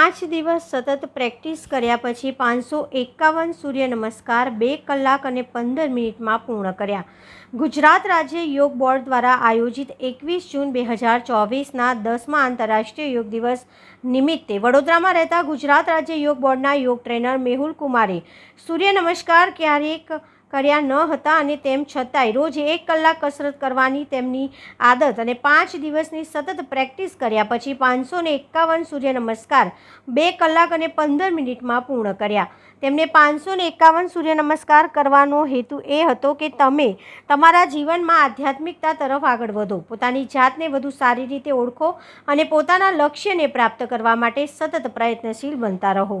દિવસ સતત પ્રેક્ટિસ કર્યા પછી પાંચસો એકાવન સૂર્ય નમસ્કાર બે કલાક અને પંદર મિનિટમાં પૂર્ણ કર્યા. ગુજરાત રાજ્ય યોગ બોર્ડ દ્વારા આયોજિત એકવીસ જૂન બે હજાર ચોવીસના દસમા આંતરરાષ્ટ્રીય યોગ દિવસ નિમિત્તે વડોદરામાં રહેતા ગુજરાત રાજ્ય યોગ બોર્ડના યોગ ટ્રેનર મેહુલ કુમારે સૂર્ય નમસ્કાર ક્યારેક કર્યા ન હતા અને તેમ છતાંય રોજ એક કલાક કસરત કરવાની તેમની આદત અને પાંચ દિવસની સતત પ્રેક્ટિસ કર્યા પછી પાંચસો ને એકાવન સૂર્ય નમસ્કાર બે કલાક અને પંદર મિનિટમાં પૂર્ણ કર્યા. તેમને પાંચસો ને એકાવન સૂર્ય નમસ્કાર કરવાનો હેતુ એ હતો કે તમે તમારા જીવનમાં આધ્યાત્મિકતા તરફ આગળ વધો. પોતાની જાતને વધુ સારી રીતે ઓળખો અને પોતાના લક્ષ્યને પ્રાપ્ત કરવા માટે સતત પ્રયત્નશીલ બનતા રહો.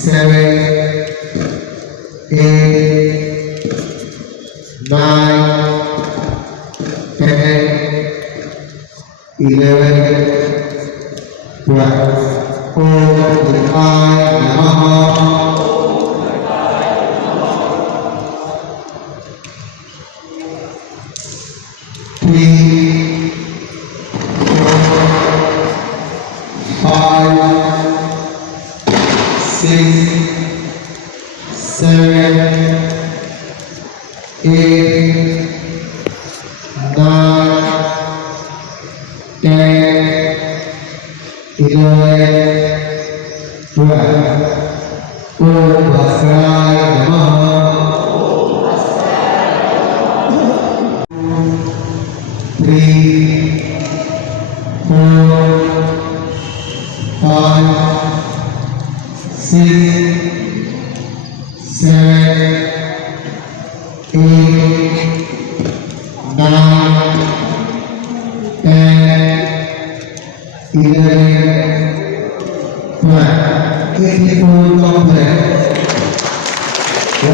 seven, eight, nine, ten, eleven, twelve. Om Durgaya Namaha. Six, seven, eight, nine, ten, eleven, twelve. Om. Three, four, five, six, seven, eight, nine, ten, eleven, twelve. Eighty-four complete.